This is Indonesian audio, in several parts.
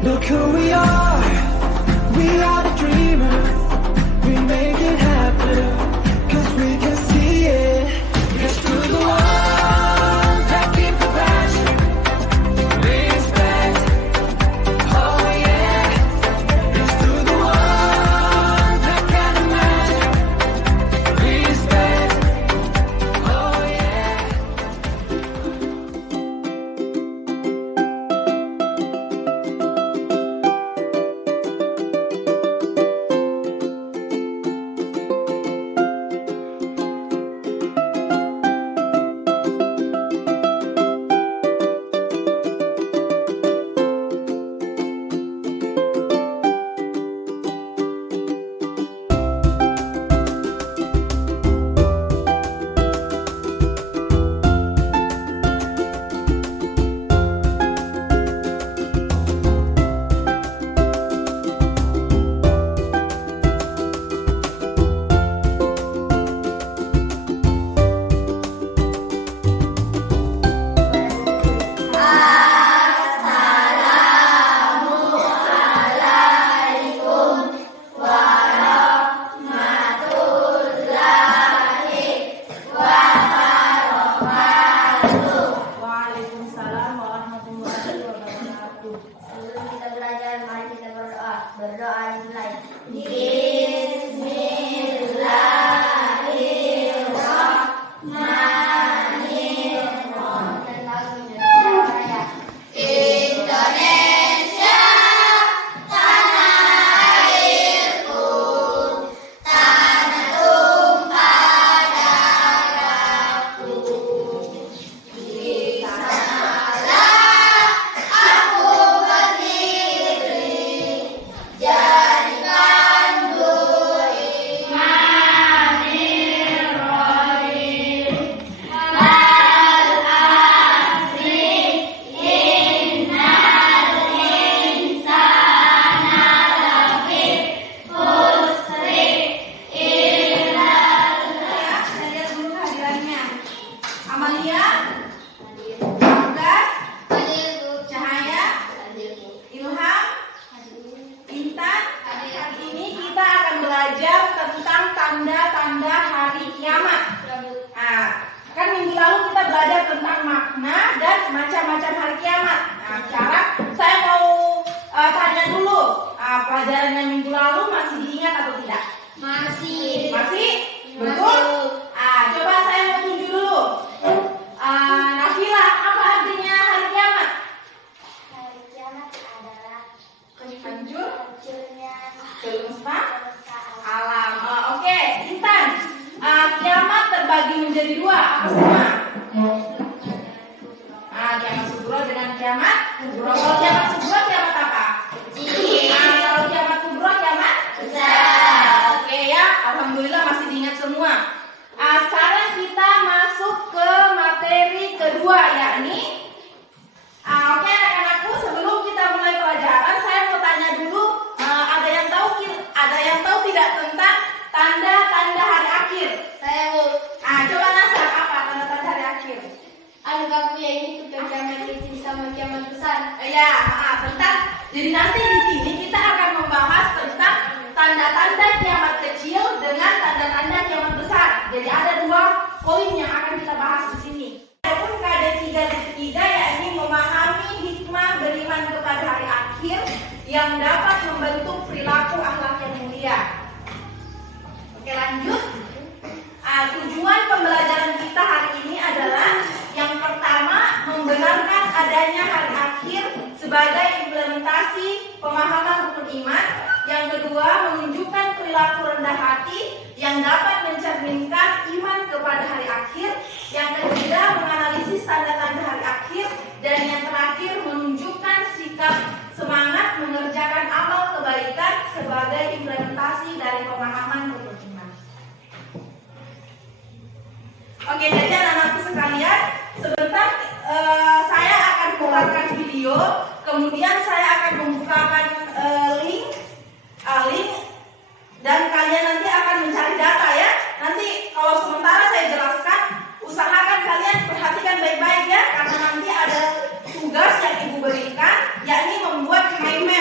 Look who we are the dreamers. We make it happen, 'cause we can see it. It's to the ones that keep the passion, respect, oh yeah. It's to the ones that can imagine, respect, oh yeah. Waalaikumsalam warahmatullahi wabarakatuh. Sebelum kita belajar, mari kita berdoa. Berdoa dimulai. Amalia, Bagas, Cahaya, Ilham, Intan. Hari ini kita akan belajar tentang tanda-tanda hari kiamat. Nah, kan minggu lalu kita belajar tentang makna dan macam-macam hari kiamat. Nah, sekarang saya mau tanya dulu, pelajarannya minggu lalu masih diingat atau tidak? Masih. Masih? Betul? Coba saya mau tunjuk dulu. Nafila, apa artinya hari kiamat? Hari kiamat adalah Hancurnya semesta semesta alam. Oke, Intan. Kiamat terbagi menjadi dua, apa semua? Kiamat sugro dengan kiamat kubro. Kalau kiamat sugro kiamat apa? Kalau kiamat kubro kiamat besar. Oke ya, alhamdulillah masih diingat semua. Sekarang kita masuk ke materi kedua, yakni oke anak-anakku, sebelum kita mulai pelajaran saya mau tanya dulu, ada yang tahu tidak tentang tanda-tanda hari akhir? Saya Bu. Coba Nasar, apa tanda-tanda hari akhir? Anggap ya ini kiamat kecil sama kiamat besar. Tentang. Jadi nanti di sini kita akan membahas tentang tanda-tanda kiamat kecil dengan tanda-tanda kiamat besar. Jadi ada dua poin yang akan kita bahas di sini. Adapun KD3 yakni memahami hikmah beriman kepada hari akhir yang dapat membentuk perilaku akhlak yang mulia. Oke, lanjut. Tujuan pembelajaran kita hari ini adalah yang pertama, membenarkan adanya hari akhir sebagai implementasi pemahaman rukun iman. Yang kedua, menunjukkan perilaku rendah hati yang dapat mencerminkan iman kepada hari akhir. Yang ketiga, menganalisis tanda-tanda hari akhir. Dan yang terakhir, menunjukkan sikap semangat mengerjakan amal kebaikan sebagai implementasi dari pemahaman rukun iman. Oke, jadi anak-anakku sekalian, sebentar saya akan putarkan video, kemudian saya akan membukakan link dan kalian nanti akan mencari data ya. Nanti kalau sementara saya jelaskan, usahakan kalian perhatikan baik-baik ya, karena nanti ada tugas yang ibu berikan, yakni membuat mind map.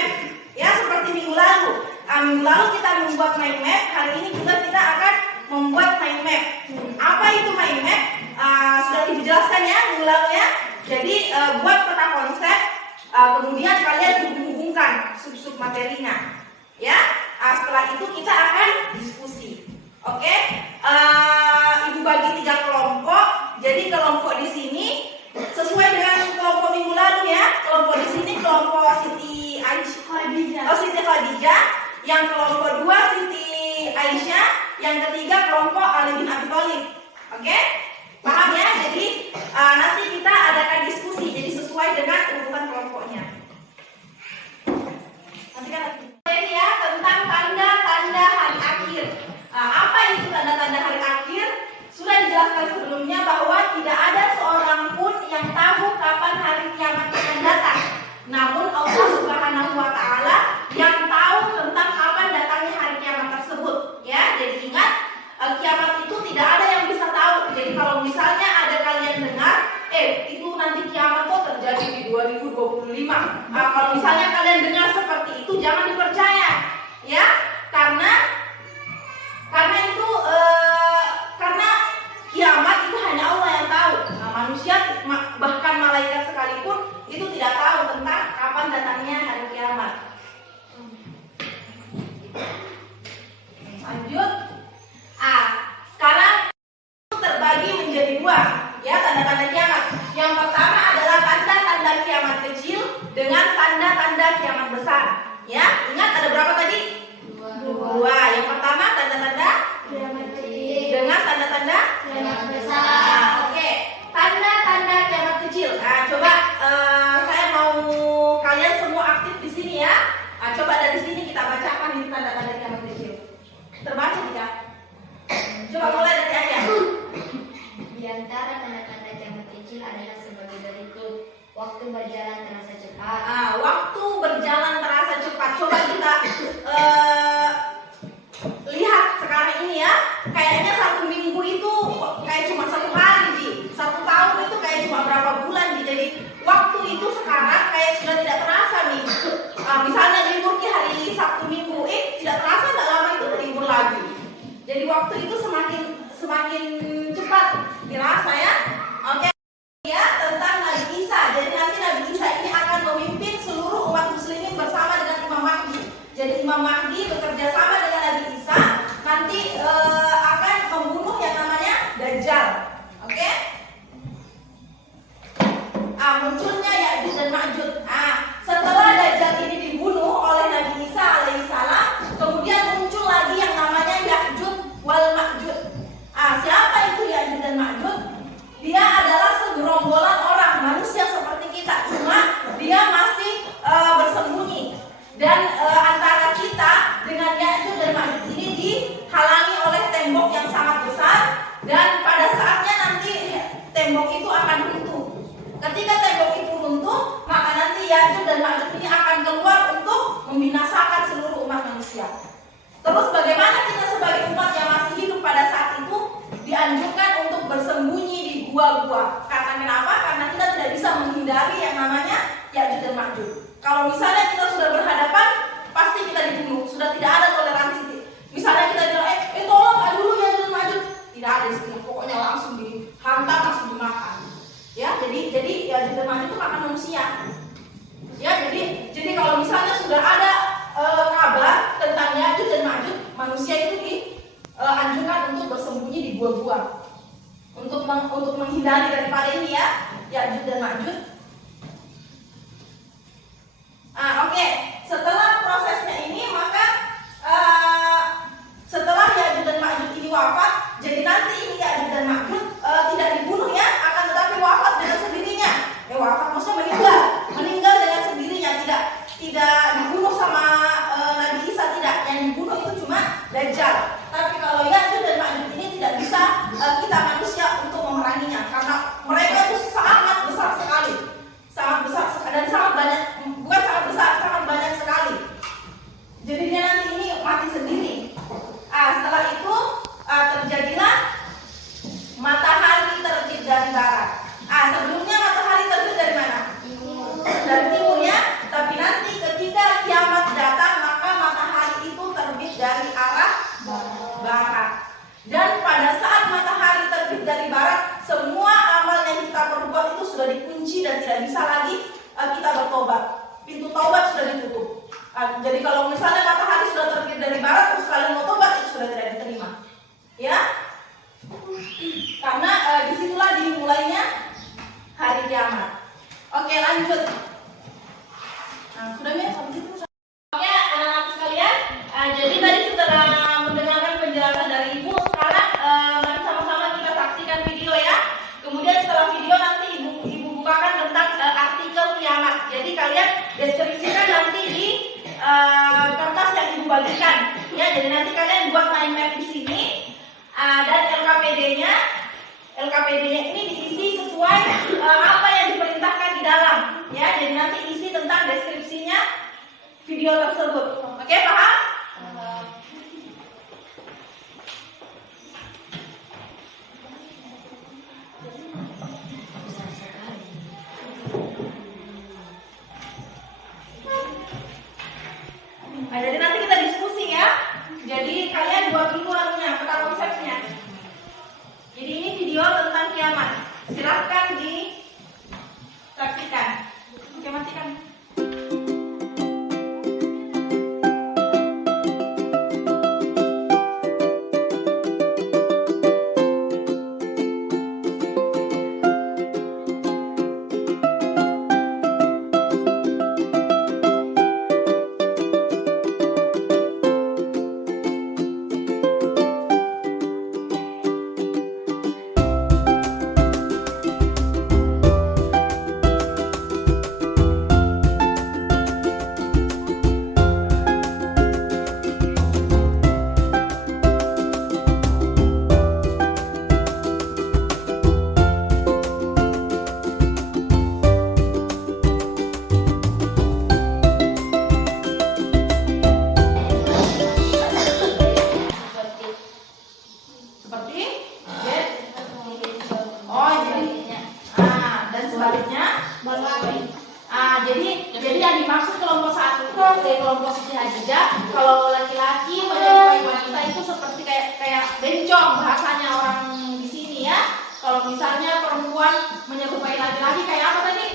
membuat mind map. Hari ini kita akan membuat mind map. Apa itu mind map? Sudah dijelaskan ya minggu ya. Jadi buat peta konsep, kemudian kalian hubung-hubungkan sub-sub materinya. Ya, setelah itu kita akan diskusi. Oke, Ibu bagi 3 kelompok. Jadi kelompok di sini sesuai dengan kelompok minggu lalu ya. Kelompok di sini kelompok Siti Khadijah. Yang kelompok 2 Siti Aisyah. Yang ketiga kelompok Ali bin Abi Thalib. Oke, paham ya? Jadi nanti kita adakan diskusi. Jadi sesuai dengan urutan kelompoknya. Nanti kan ya tentang tanda-tanda hari akhir. Apa itu tanda-tanda hari akhir? Sudah dijelaskan sebelumnya bahwa tidak ada seorang pun yang tahu kapan hari kiamat akan datang. Namun Allah Subhanahu wa taala yang tahu tentang kapan datangnya hari kiamat tersebut. Ya, jadi ingat kiamat itu tidak ada yang bisa tahu. Jadi kalau misalnya ada kalian dengar, itu nanti kiamat kok terjadi di 2025. Kalau misalnya kalian dengar seperti itu jangan dipercaya. Ya, karena itu karena kiamat itu hanya Allah yang tahu. Manusia bahkan malaikat sekalipun itu tidak tahu tentang kapan datangnya hari kiamat. Lanjut. Sekarang terbagi menjadi 2 ya tanda-tanda kiamat. Yang pertama adalah tanda-tanda kiamat kecil dengan tanda-tanda kiamat besar. Ya, ingat ada berapa tadi? 2. Yang pertama tanda-tanda Kiamat kecil dengan tanda-tanda kiamat besar. Oke, tanda-tanda kiamat kecil. Coba saya mau kalian semua aktif di sini ya. Coba dari sini kita bacakan ini tanda-tanda kiamat kecil. Terbaca tidak? Coba mulai dari ayat. Di antara tanda-tanda kiamat kecil adalah sebagai berikut. Waktu berjalan terasa cepat. Waktu berjalan terasa cepat. Coba kita lihat sekarang ini ya. Kayaknya 1 minggu itu kayak cuma 1 hari, Ji. 1 tahun itu kayak cuma berapa bulan, Ji. Jadi waktu itu sekarang kayak sudah tidak terasa nih. Misalnya libur di hari Sabtu Minggu, tidak terasa nggak lama itu libur lagi. Jadi waktu itu semakin cepat dirasa ya. Oke. Ya, tentang Nabi Isa. Jadi nanti Nabi Isa ini akan memimpin seluruh umat muslimin bersama dengan Imam Mahdi. Jadi Imam Mahdi bekerja sama dengan Nabi Isa nanti akan membunuh yang namanya Dajjal. Oke? Munculnya Ya'juj dan Ma'juj. Setelah Dajjal ini dibunuh oleh Nabi Isa alaihissalam, kemudian muncul lagi yang namanya Ya'juj wal Ma'juj. Siapa itu Ya'juj dan Ma'juj? Dia adalah segerombolan orang manusia seperti kita, cuma dia masih bersembunyi. Dan antara kita dengan Ya'juj dan Ma'juj ini dihalangi oleh tembok yang sangat besar, dan pada saatnya nanti tembok itu akan runtuh. Ketika tembok itu runtuh, maka nanti Ya'juj dan Ma'juj ini akan keluar untuk membinasakan seluruh umat manusia. Terus bagaimana kita sebagai umat yang masih hidup pada saat itu dianjurkan untuk bersembunyi di gua-gua. Karena kenapa? Karena kita tidak bisa menghindari yang namanya Ya'juj dan Ma'juj. Kalau misalnya kita sudah berhadapan, pasti kita dibunuh. Sudah tidak ada toleransi. Misalnya kita bilang, tolong dulu Ya'juj dan Ma'juj. Tidak ada istilah, pokoknya langsung dihantam, langsung dimakan. Ya, jadi Ya'juj dan Ma'juj itu makan manusia. Ya, jadi kalau misalnya sudah ada kabar tentang Ya'juj dan Ma'juj, manusia itu dianjurkan untuk bersembunyi di gua-gua. Untuk menghindari daripada ini ya, Ya'juj dan Ma'juj. Oke. Setelah prosesnya ini, maka setelah Ya'juj dan Ma'juj ini wafat, jadi nanti ini Ya'juj dan Ma'juj tidak dibunuh ya, akan tetapi wafat dengan sendirinya. Wafat maksudnya meninggal dengan sendirinya, tidak dibunuh sama Nabi Isa, tidak. Yang dibunuh itu cuma Dajjal. Tapi kalau Ya'juj dan Ma'juj ini tidak bisa kita manusia untuk memeranginya, karena mereka itu sangat besar sekali, dan sangat banyak, bukan sangat besar, sangat banyak sekali. Jadi dia nanti ini mati sendiri. Setelah itu terjadilah matahari terbit dari barat. Sebelumnya matahari terbit dari mana? Dari timur ya. Tapi nanti ketika kiamat datang, maka matahari itu terbit dari arah Jadi kalau misalnya matahari sudah terbit dari barat terus kalian mau tobat, itu sudah tidak diterima. Ya. Karena disitulah dimulainya hari kiamat. Oke, lanjut. Nah, sudah ya sampai situ. Oke, anak-anak sekalian. Jadi tadi setelah mendengarkan penjelasan dari Ibu, sekarang mari sama-sama kita saksikan video ya. Kemudian setelah video nanti Ibu bukakan tentang artikel kiamat. Jadi kalian deskripsikan nanti di kertas yang Ibu bagikan. Ya, jadi nanti kalian buat mind map di sini. Dan LKPD-nya ini diisi sesuai apa yang diperintahkan di dalam. Ya, jadi nanti isi tentang deskripsinya video tersebut. Oke, paham? Nah, jadi nanti kita diskusi ya. Jadi kalian buat dulu peta konsepnya. Jadi ini video tentang kiamat. Silakan disaksikan. Oke, matikan. Jadi yang dimaksud kelompok satu kelompok Siti Hadijah, kalau laki-laki menyerupai wanita itu seperti kayak bencong bahasanya orang di sini ya. Kalau misalnya perempuan menyerupai laki-laki kayak apa tadi?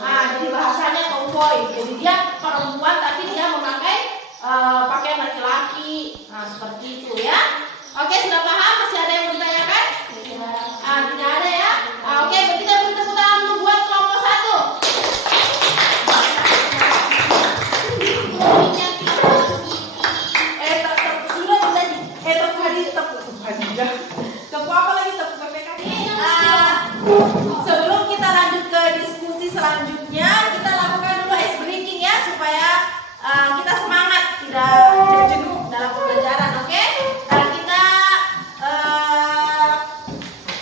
Jadi bahasanya tomboy. Jadi dia perempuan tapi dia memakai pakaian laki-laki. Seperti itu ya. Oke, sudah paham? Masih ada yang bertanyakan? Tidak ada ya. Oke, kita beri tepuk tangan dulu buat kelompok satu. Tepuk apa lagi? Tepuk PPK. Sebelum kita lanjut ke diskusi selanjutnya, kita lakukan dulu ice breaking ya, supaya kita semangat, tidak jenuh dalam pembelajaran. Oke? Dan kita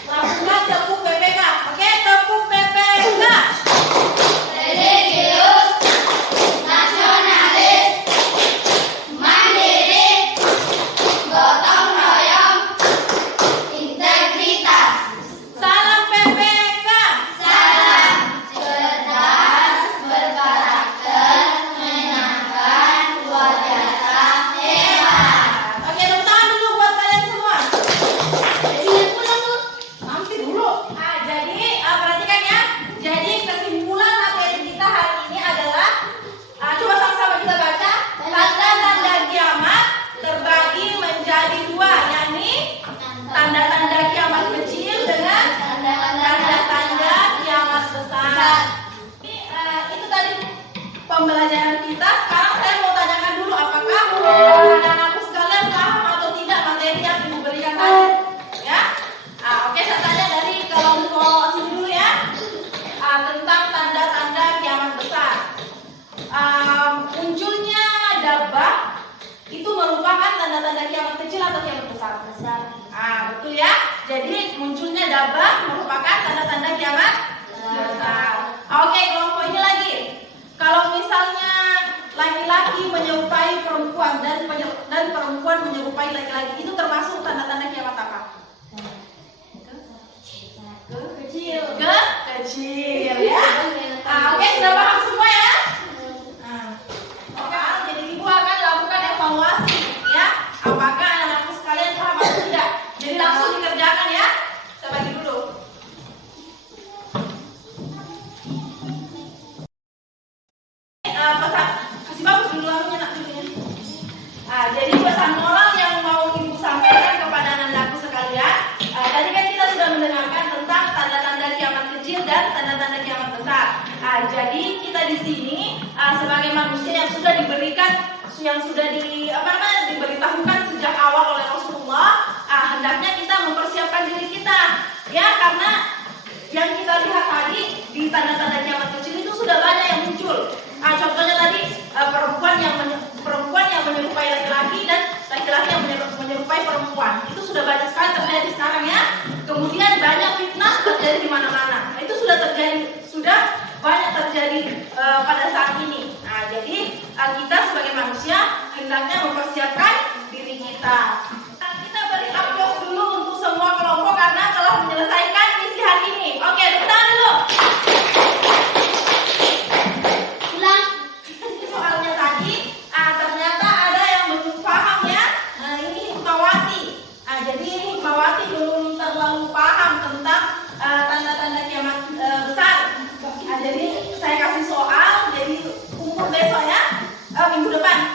lakukan tepuk PPK. Oke, tepuk PPK. Religius, nasionalis, mandiri, gotong royong, integritas. Salam PPK. Salam cerdas, berkarakter, menyenangkan, luar biasa, hebat. Oke, tepuk tangan dulu buat kalian semua. Jadi pulang tuh. Nanti dulu. Jadi perhatikan ya. Jadi kesimpulan materi kita hari ini adalah coba sama-sama kita baca. Tanda-tanda kiamat terbagi menjadi dua, yakni tanda-tanda kiamat kecil dengan tanda-tanda kiamat besar. Itu tadi pembelajaran kita. Sekarang saya mau tanyakan dulu, apakah anak-anakku sekalian paham atau tidak materi yang Ibu berikan tadi? Ya. Oke, saya tanya dari kelompok sini dulu ya. Tentang tanda-tanda kiamat besar. Munculnya dabah itu merupakan tanda-tanda kiamat kecil atau kiamat besar? Besar. Betul ya. Jadi munculnya dabah merupakan tanda-tanda kiamat besar. Oke, kelompok ini lagi. Kalau misalnya laki-laki menyerupai perempuan dan perempuan menyerupai laki-laki, itu termasuk tanda-tanda kiamat apa? Kecil. Kecil ya. Oke, sudah paham semua ya? Oke, jadi Ibu akan lakukan evaluasi ya. Apakah anak-anakku sekalian paham atau tidak? Jadi langsung dikerjakan ya. Saya bagi dulu. Pesan kasih bagus dulu. manusia yang sudah diberikan, yang sudah diberitahukan sejak awal oleh Rasulullah. Hendaknya kita mempersiapkan diri kita, ya, karena yang kita lihat tadi di tanda-tanda kiamat kecil itu sudah banyak yang muncul. Contohnya tadi perempuan yang menyerupai laki-laki dan laki-laki yang menyerupai perempuan. Itu sudah banyak sekali terjadi sekarang, ya. Kemudian banyak fitnah terjadi di mana-mana. Itu sudah banyak terjadi pada saat ini. Jadi kita sebagai manusia hendaknya mempersiapkan diri kita. Kita beri aplaus dulu untuk semua kelompok karena telah menyelesaikan misi hari ini. Oke, tepuk tangan dulu. Ulang. Soalnya tadi ternyata ada yang belum paham, ya. Ini Hikmawati. Jadi Hikmawati belum terlalu paham tentang tanda-tanda kiamat besar. Jadi saya kasih soal, jadi kumpul besok, ya, minggu depan.